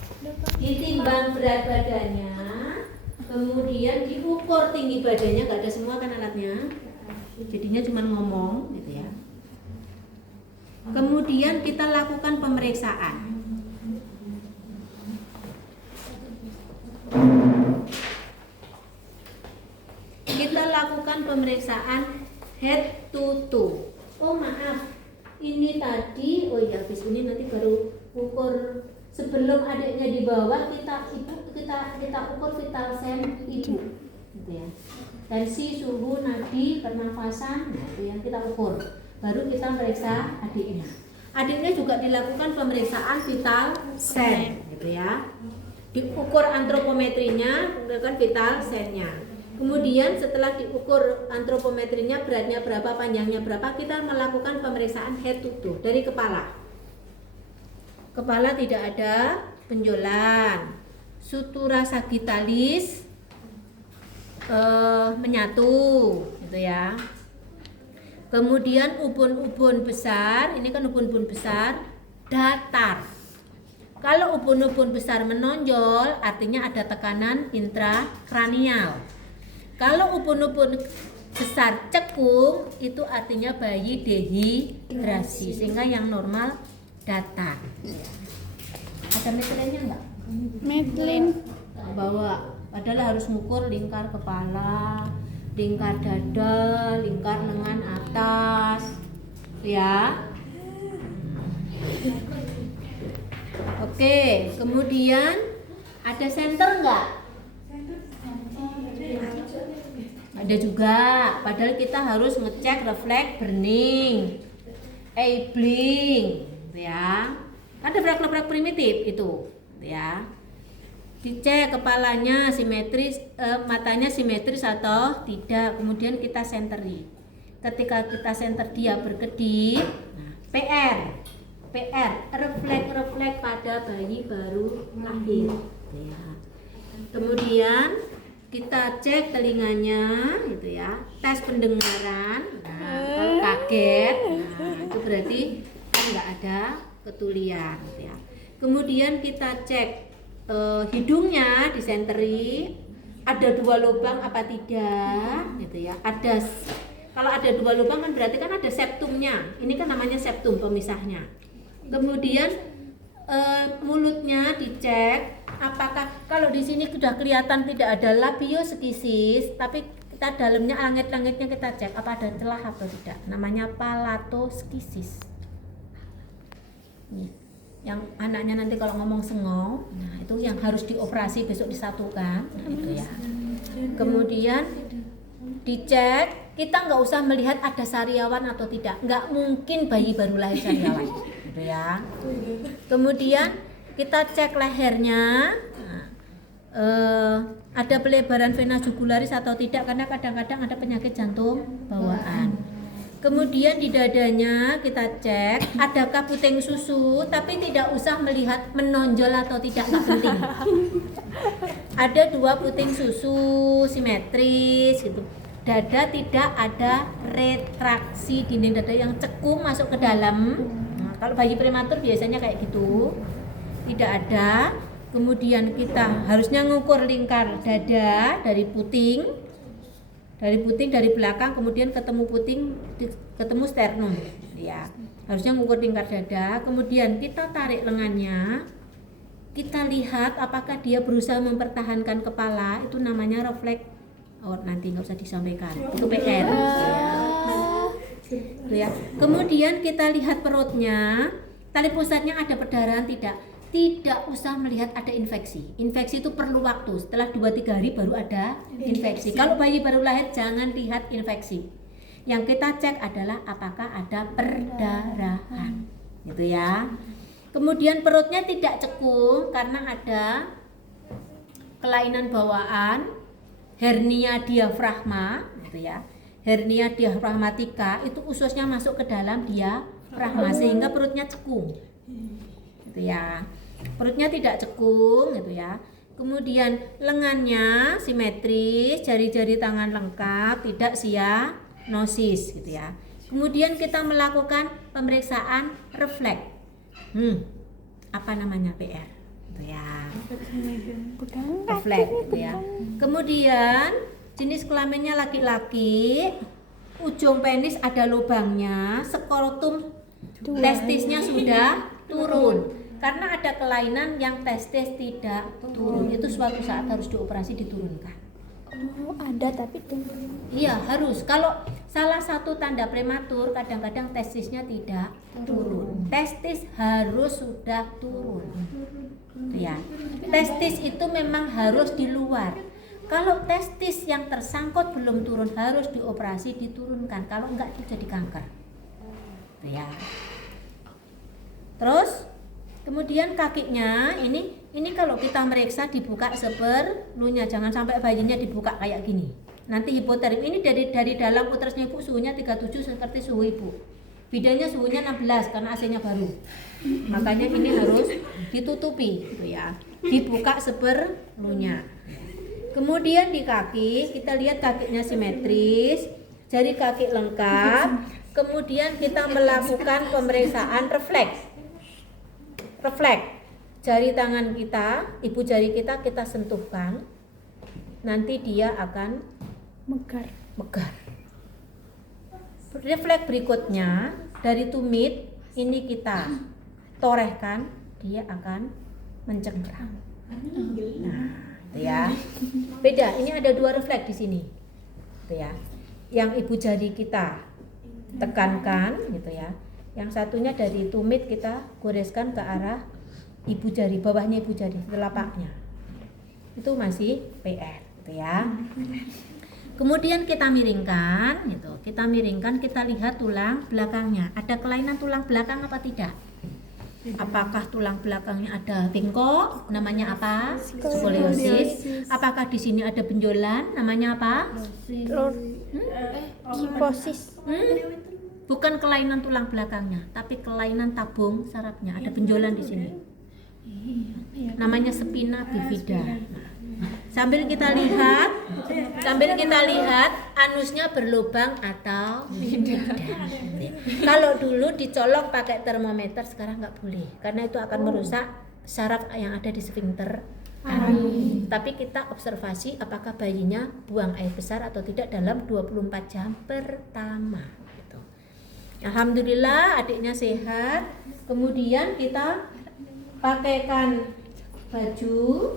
ditimbang berat badannya, kemudian diukur tinggi badannya, nggak ada semua kan alatnya, jadinya cuma ngomong gitu ya. Kemudian kita lakukan pemeriksaan. Kita lakukan pemeriksaan head to toe. Oh maaf, ini tadi, oh ya habis ini nanti baru ukur. Sebelum adiknya di bawah kita ukur vital sign ibu, gitu ya. Tensi, suhu, nadi, pernafasan, nah itu yang kita ukur. Baru kita periksa adiknya. Adiknya juga dilakukan pemeriksaan vital sign, gitu ya. Diukur antropometrinya, kemudian vital sign-nya. Kemudian setelah diukur antropometrinya, beratnya berapa, panjangnya berapa, kita melakukan pemeriksaan head to toe dari kepala. Kepala tidak ada benjolan, sutura sagittalis menyatu, gitu ya. Kemudian ubun-ubun besar, ini kan ubun-ubun besar, datar. Kalau ubun-ubun besar menonjol, artinya ada tekanan intrakranial. Kalau ubun-ubun besar cekung, itu artinya bayi dehidrasi, sehingga yang normal datar. Ada metelennya enggak? Medlin. Bawa. Padahal harus mengukur lingkar kepala, lingkar dada, lingkar lengan atas. Ya. Oke, kemudian ada center enggak? Ada juga. Padahal kita harus ngecek refleks burning, Aibling, ya. Ada refleks primitif itu, ya. Dicek kepalanya simetris, matanya simetris atau tidak. Kemudian kita senteri. Ketika kita senter dia berkedip, nah, PR, refleks pada bayi baru lahir, ya. Kemudian kita cek telinganya, gitu ya. Tes pendengaran. Nah, kalau kaget, nah, itu berarti kan nggak ada ketulian, gitu ya. Kemudian kita cek hidungnya disenteri, ada 2 lubang apa tidak, gitu ya. Kalau ada 2 lubang kan berarti kan ada septumnya. Ini kan namanya septum pemisahnya. Kemudian mulutnya dicek, apakah kalau di sini sudah kelihatan tidak ada labioskisis, tapi kita dalamnya langit-langitnya kita cek apa ada celah atau tidak. Namanya palatoskisis. Nih, yang anaknya nanti kalau ngomong sengau, nah itu yang harus dioperasi besok disatukan, nah itu ya. Kemudian dicek, kita nggak usah melihat ada sariawan atau tidak, nggak mungkin bayi baru lahir sariawan, gitu ya. Kemudian kita cek lehernya, nah, ada pelebaran vena jugularis atau tidak, karena kadang-kadang ada penyakit jantung bawaan. Kemudian di dadanya kita cek, adakah puting susu, tapi tidak usah melihat menonjol atau tidak, nggak penting. Ada 2 puting susu simetris gitu. Dada tidak ada retraksi, dinding dada yang cekung masuk ke dalam. Nah, kalau bayi prematur biasanya kayak gitu, tidak ada. Kemudian kita harusnya ngukur lingkar dada dari puting dari belakang, kemudian ketemu sternum, ya. Harusnya ngukur lingkar dada. Kemudian kita tarik lengannya, kita lihat apakah dia berusaha mempertahankan kepala, itu namanya refleks. Oh, nanti nggak usah disampaikan, itu PR, ya. Kemudian kita lihat perutnya, tali pusatnya ada perdarahan tidak usah melihat ada infeksi. Infeksi itu perlu waktu, setelah 2-3 hari baru ada infeksi. Kalau bayi baru lahir jangan lihat infeksi. Yang kita cek adalah apakah ada perdarahan, gitu ya. Kemudian perutnya tidak cekung karena ada kelainan bawaan, hernia diafragma, gitu ya. Hernia diafragmatika itu ususnya masuk ke dalam diafragma sehingga perutnya cekung, gitu ya. Perutnya tidak cekung, gitu ya. Kemudian lengannya simetris, jari-jari tangan lengkap, tidak sianosis, gitu ya. Kemudian kita melakukan pemeriksaan refleks. Apa namanya PR? gitu ya. Pegang Refleks gitu ya. Kemudian jenis kelaminnya laki-laki, ujung penis ada lubangnya, skrotum testisnya sudah turun. Karena ada kelainan yang testis tidak turun, itu suatu saat harus dioperasi diturunkan. Oh, ada tapi tuh. Iya harus. Kalau salah satu tanda prematur kadang-kadang testisnya tidak turun. Testis harus sudah turun. Ya. Testis itu memang harus di luar. Kalau testis yang tersangkut belum turun harus dioperasi diturunkan. Kalau enggak itu jadi kanker. Ya. Terus kemudian kakinya ini kalau kita meriksa dibuka seperlunya, jangan sampai bayinya dibuka kayak gini. Nanti hipotermia. Ini dari dalam uterusnya ibu suhunya 37 seperti suhu ibu. Bidanya suhunya 16 karena AC-nya baru. Makanya ini harus ditutupi gitu ya. Dibuka seperlunya. Kemudian di kaki kita lihat kakinya simetris, jari kaki lengkap. Kemudian kita melakukan pemeriksaan refleks. Jari tangan kita, ibu jari kita sentuhkan, nanti dia akan Megar. Refleks berikutnya dari tumit ini kita torehkan, dia akan mencengkram. Nah, itu ya. Beda, ini ada dua refleks di sini. Itu ya. Yang ibu jari kita tekankan gitu ya. Yang satunya dari tumit kita goreskan ke arah ibu jari, bawahnya ibu jari, telapaknya. Itu masih PR gitu ya. Kemudian kita miringkan gitu. Kita lihat tulang belakangnya. Ada kelainan tulang belakang apa tidak? Apakah tulang belakangnya ada bengkok? Namanya apa? Skoliosis. Apakah di sini ada benjolan? Namanya apa? Kiposis. Bukan kelainan tulang belakangnya, tapi kelainan tabung sarafnya. Ada benjolan di sini. Namanya spina bifida. Sambil kita lihat anusnya berlubang atau tidak. Kalau dulu dicolok pakai termometer, sekarang nggak boleh, karena itu akan merusak saraf yang ada di sfinkter anus. Tapi kita observasi apakah bayinya buang air besar atau tidak dalam 24 jam pertama. Alhamdulillah adiknya sehat. Kemudian kita pakaikan baju.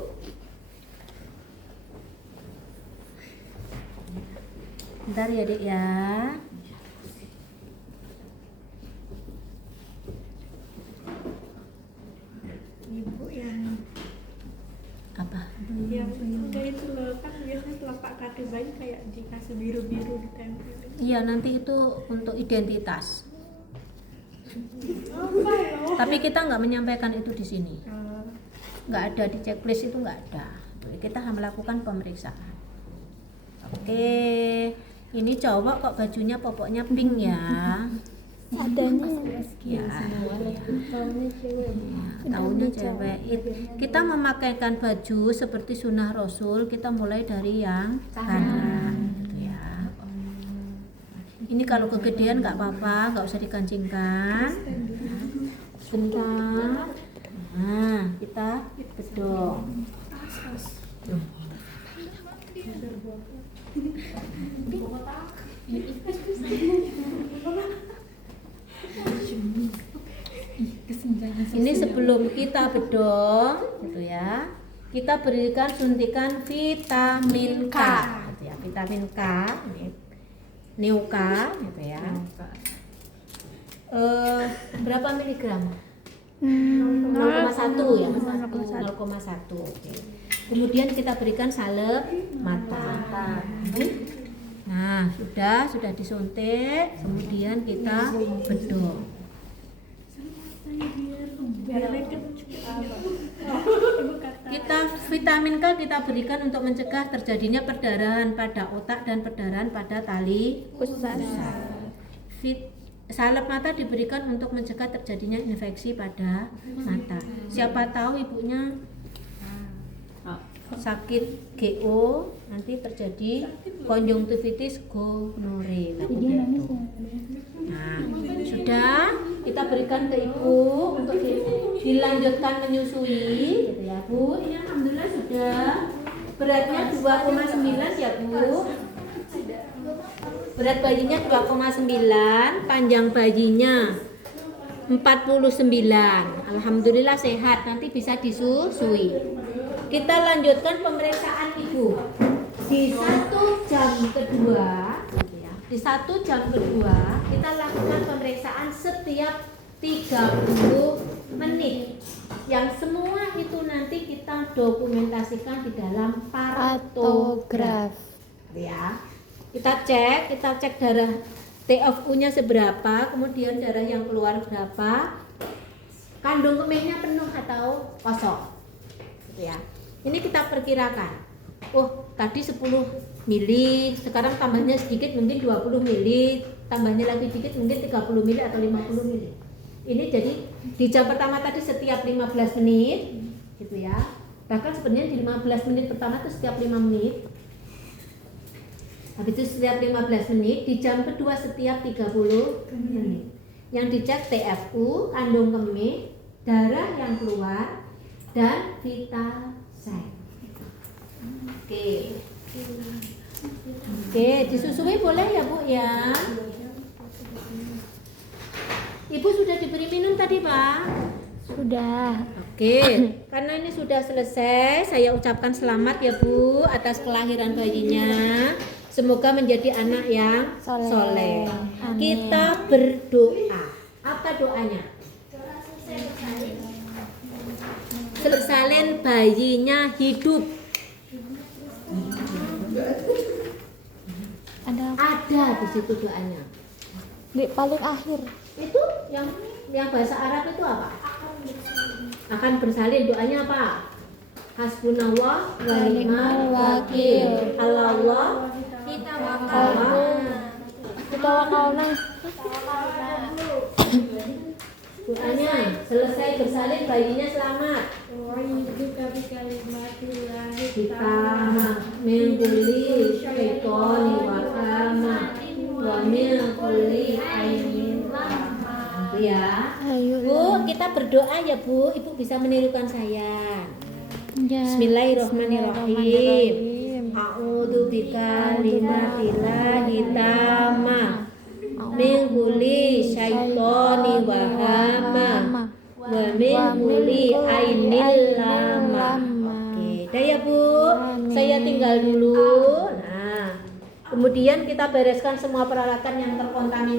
Bentar ya adik ya. Ibu yang Apa? yang enggak itu loh, kan biasanya telapak kaki bayi kayak dikasih biru-biru ditempel. Iya nanti itu untuk identitas. Tapi kita nggak menyampaikan itu di sini. Nggak ada di checklist, itu nggak ada. Kita melakukan pemeriksaan. Oke, ini cowok kok bajunya popoknya pink ya? Adanya Ya, tahunya cewek. Kita memakaikan baju seperti sunnah Rasul. Kita mulai dari yang kanan, gitu ya. Ini kalau kegedean nggak apa-apa, nggak usah dikancingkan. Bentar. Nah, kita bedok. Ini sebelum kita bedong, gitu ya. Kita berikan suntikan vitamin K, gitu ya. Vitamin K, ini Neuka, gitu ya. Berapa miligram? 0,1 ya, 0,1. Oke. Kemudian kita berikan salep mata. Nah, sudah disuntik, kemudian kita bedong. Kita vitamin K kita berikan untuk mencegah terjadinya perdarahan pada otak dan perdarahan pada tali pusat. Salep mata diberikan untuk mencegah terjadinya infeksi pada mata. Siapa tahu ibunya sakit GO, nanti terjadi konjungtivitis gonore. Nah, sudah. kita berikan ke ibu untuk dilanjutkan menyusui gitu ya Bu. Ini alhamdulillah sudah beratnya 2,9 ya Bu. Berat bayinya 2,9, panjang bayinya 49. Alhamdulillah sehat, nanti bisa disusui. Kita lanjutkan pemeriksaan ibu di 1 jam kedua. Di 1 jam kedua kita lakukan pemeriksaan setiap 30 menit. Yang semua itu nanti kita dokumentasikan di dalam partograf. Ya. Kita cek darah TFU-nya seberapa, kemudian darah yang keluar berapa, kandung kemihnya penuh atau kosong. Gitu ya. Ini kita perkirakan. Oh, tadi 10 mili, sekarang tambahnya sedikit mungkin 20 mili, tambahnya lagi sedikit mungkin 30 mili atau 50 mili. Ini jadi di jam pertama tadi setiap 15 menit gitu ya. Bahkan sebenarnya di 15 menit pertama itu setiap 5 menit. Habis itu setiap 15 menit, di jam kedua setiap 30 menit. Yang dicek TFU, kandung kemih, darah yang keluar, dan vital sign. Oke, disusui boleh ya Bu ya. Ibu sudah diberi minum tadi Pak? Sudah. Oke, karena ini sudah selesai, saya ucapkan selamat ya Bu atas kelahiran bayinya. Semoga menjadi anak yang soleh. Amin. Kita berdoa. Apa doanya? Bersalin bayinya hidup. Ada di situ doanya. Di paling akhir. Itu yang bahasa Arab itu apa? Akan bersalin, doanya apa? Hasbunallah wa ni'mal wakil. Allah Kita wakalna. doanya selesai bersalin bayinya selamat. Kita mengkuli syaitoni wa ama wa min kulli ainin lama. Ya. Bu, kita berdoa ya Bu. Ibu bisa menirukan saya. Ya. Bismillahirrahmanirrahim. A'udzu bikalimatillahit tammah min kulli syaitoni wa hama wa min kulli ainil lama. Oke, dah ya Bu. Saya tinggal dulu. Nah, kemudian kita bereskan semua peralatan yang terkontaminasi.